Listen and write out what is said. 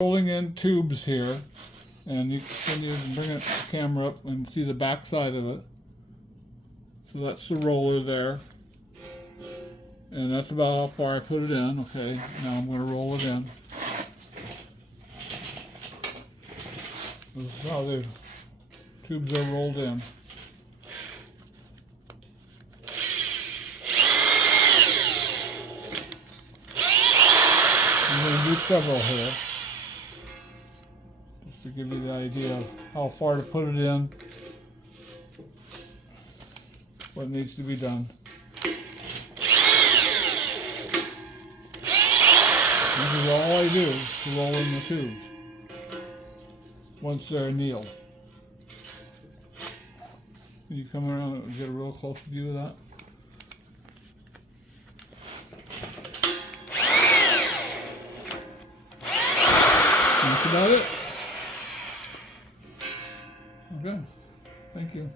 Rolling in tubes here, and you can bring the camera up and see the back side of it. So that's the roller there, and that's about how far I put it in. Okay, now I'm going to roll it in. This is how the tubes are rolled in. I'm going to do several here, just to give you the idea of how far to put it in, what needs to be done. This is all I do to roll in the tubes once they're annealed. Can you come around and get a real close view of that? That's about it. Okay, thank you.